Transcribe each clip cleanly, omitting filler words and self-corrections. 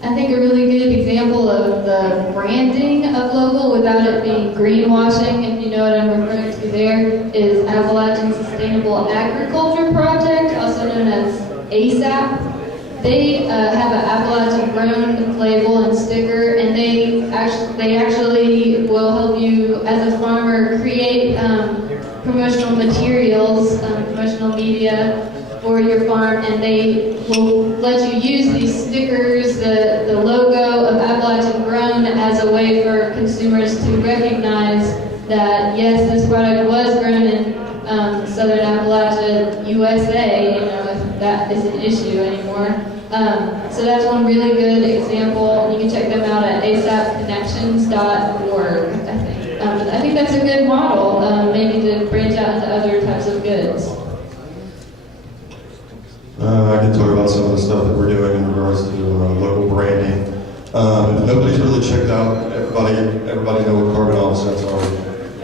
I think a really good example of the branding of local without it being greenwashing, if you know what I'm referring to there, is Appalachian Sustainable Agriculture Project, also known as ASAP. They have an Appalachian grown label and sticker, and they actually will help you as a farmer create promotional materials, promotional media for your farm, and they will let you use these stickers, the logo of Appalachian Grown, as a way for consumers to recognize that, yes, this product was grown in Southern Appalachia, USA, you know, if that is an issue anymore. So that's one really good example. You can check them out at asapconnections.org, I think. I think that's a good model, maybe to branch out into other types of goods. I can talk about some of the stuff that we're doing in regards to local branding. If nobody's really checked out, everybody know what carbon offsets are,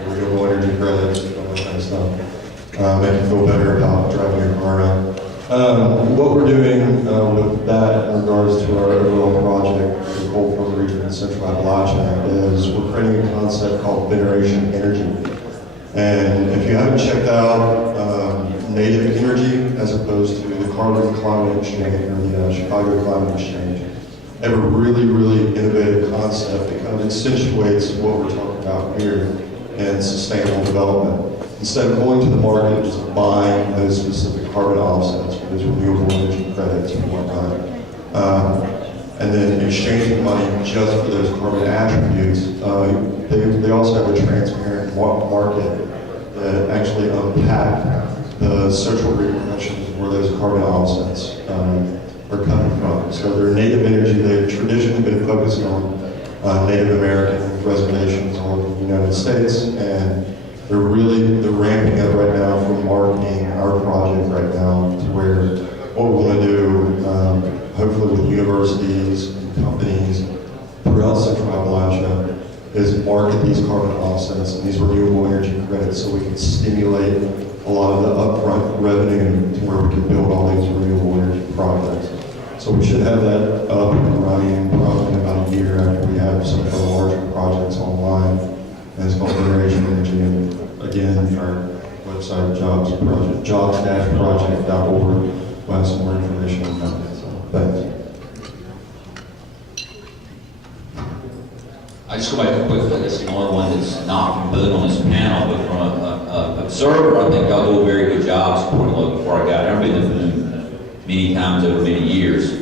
renewable energy credits, all that kind of stuff. Make you feel better about driving your car around. What we're doing with that in regards to our overall project, the Coal Form region in Central Appalachia, is we're creating a concept called Veneration Energy. And if you haven't checked out native energy as opposed to the Carbon Climate Exchange or the Chicago Climate Exchange, they have a really, really innovative concept that kind of accentuates what we're talking about here in sustainable development. Instead of going to the market and just buying those specific carbon offsets for those renewable energy credits and whatnot, and then exchanging money just for those carbon attributes, they also have a transparent market that actually unpack the social repercussions of where those carbon offsets are coming from. So they're native energy. They've traditionally been focusing on Native American reservations all over the United States, and they're ramping up right now for marketing our project right now to where what we want to do, hopefully with universities and companies throughout Central Appalachia, is market these carbon offsets and these renewable energy credits so we can stimulate a lot of the upfront revenue to where we can build all these renewable energy projects. So we should have that up and running probably in about a year after we have some of the larger projects online. And it's called Veneration Energy. And again, our website, jobs-project.org, we'll have some more information on that. So, thanks. I just go back quickly. That's the only one that's not from Boone on this panel, but from an observer, I think y'all do a very good job supporting local before I got here. I've been to Boone many times over many years,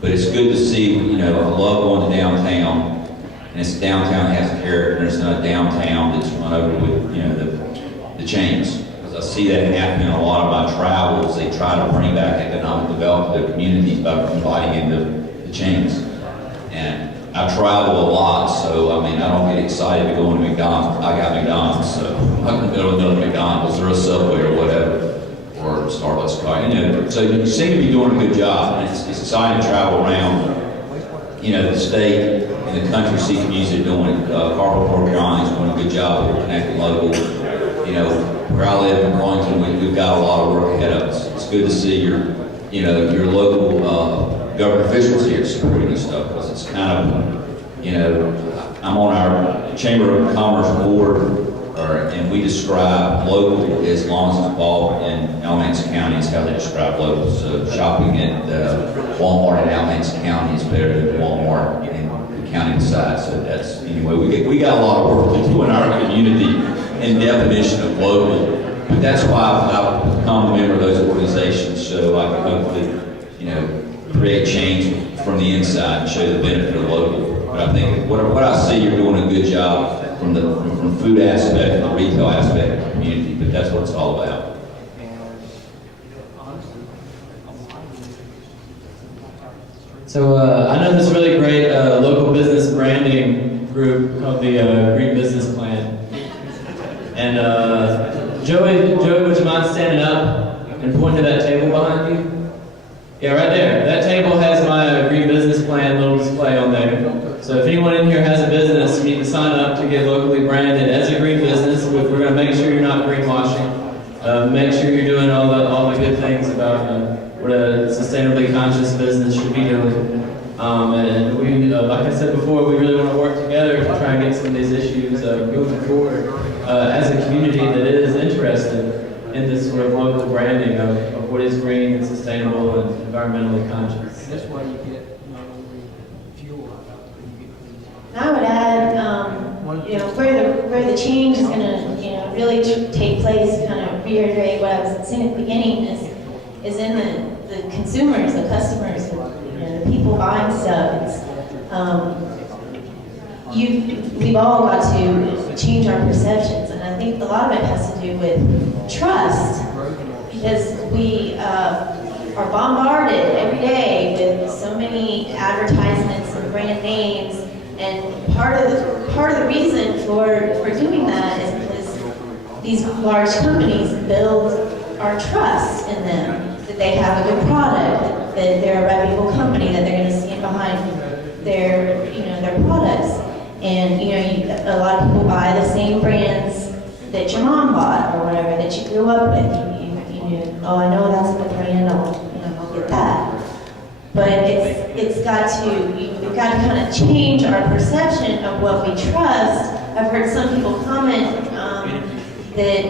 but it's good to see, you know, I love going to downtown, and it's downtown that has a character, and it's not a downtown that's run over with, you know, the chains. Because I see that happening in a lot of my travels. They try to bring back economic development to their communities by inviting in the chains. And I travel a lot, so I mean, I don't get excited to go into McDonald's. I got McDonald's, so I'm not going to go to another McDonald's or a Subway or whatever, or Starbucks. You know, so you seem to be doing a good job, and it's exciting to travel around, you know, the state and the country, see communities that are doing it. Carpenter County is doing a good job of connecting local. You know, where I live in Burlington, we've got a lot of work ahead of us. It's good to see your local government officials here supporting this stuff, because it's kind of, you know, I'm on our Chamber of Commerce board, and we describe local as long as it's involved in Alamance County is how they describe local. So shopping at Walmart in Alamance County is better than Walmart in the county beside. So that's, anyway, we got a lot of work to do in our community in definition of local. But that's why I've become a member of those organizations, so I can hopefully, you know, create change from the inside and show the benefit of local. But I think what I see, you're doing a good job from the food aspect and the retail aspect of the community, but that's what it's all about. So I know this really great local business branding group called the Green Business Plan. And Joey, would you mind standing up and pointing to that table behind you? Yeah, right there. That table has my Green Business Plan little display on there. So if anyone in here has a business, you need to sign up to get locally branded as a green business. We're going to make sure you're not greenwashing. Make sure you're doing all the good things about what a sustainably conscious business should be doing. And we, like I said before, we really want to work together to try and get some of these issues moving forward as a community that is interested in this sort of local branding of what is green and sustainable and environmentally conscious. That's why you get not only fuel. I would add, where the change is going to, really take place, kind of reiterate what I was saying at the beginning, is in the consumers, the customers, the people buying stuff. We've all got to change our perceptions, and I think a lot of it has to do with trust, because we are bombarded every day with so many advertisements and brand names, and part of the reason for doing that is because these large companies build our trust in them, that they have a good product, that they're a reputable company, that they're going to stand behind their products. And a lot of people buy the same brands that your mom bought or whatever, that you grew up with. Oh, I know that's the brand, I'll get that. But we've got to kind of change our perception of what we trust. I've heard some people comment that,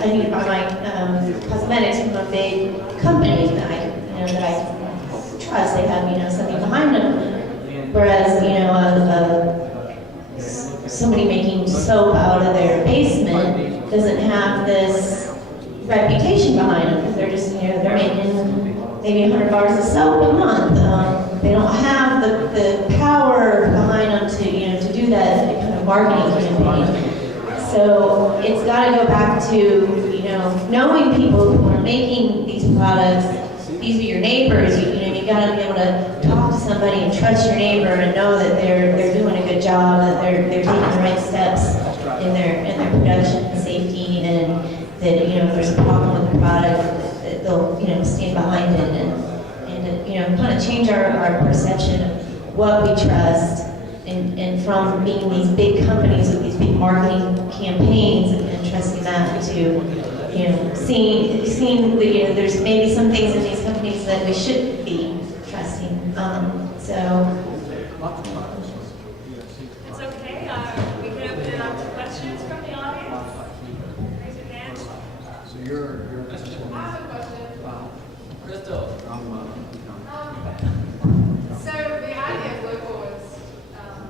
I need to buy my cosmetics from a big company that I trust. They have, something behind them. Whereas, somebody making soap out of their basement doesn't have this reputation behind them, because they're just, they're making maybe 100 bars of soap a month. They don't have the power behind them to do that kind of marketing campaign. So it's got to go back to, knowing people who are making these products. These are your neighbors. You got to be able to talk to somebody and trust your neighbor and know that they're doing a good job, that they're taking the right steps in their production and safety, and that if there's a problem with the product, that they'll stand behind it and kind of change our perception of what we trust, and from being these big companies with these big marketing campaigns and trusting that to seeing that there's maybe some things in these companies that we shouldn't be trusting. It's okay. We can open it up to questions from the audience. Raise your hand. So you're I have a question. Crystal. So the idea of local is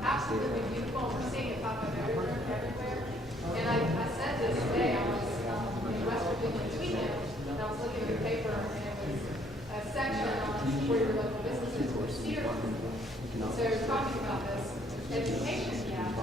absolutely beautiful. We're seeing it pop up everywhere. And I said this today. I was in West Virginia this weekend, and I was looking at the paper, and it was a section on support your local businesses with Cedar. So talking about this education gap, it's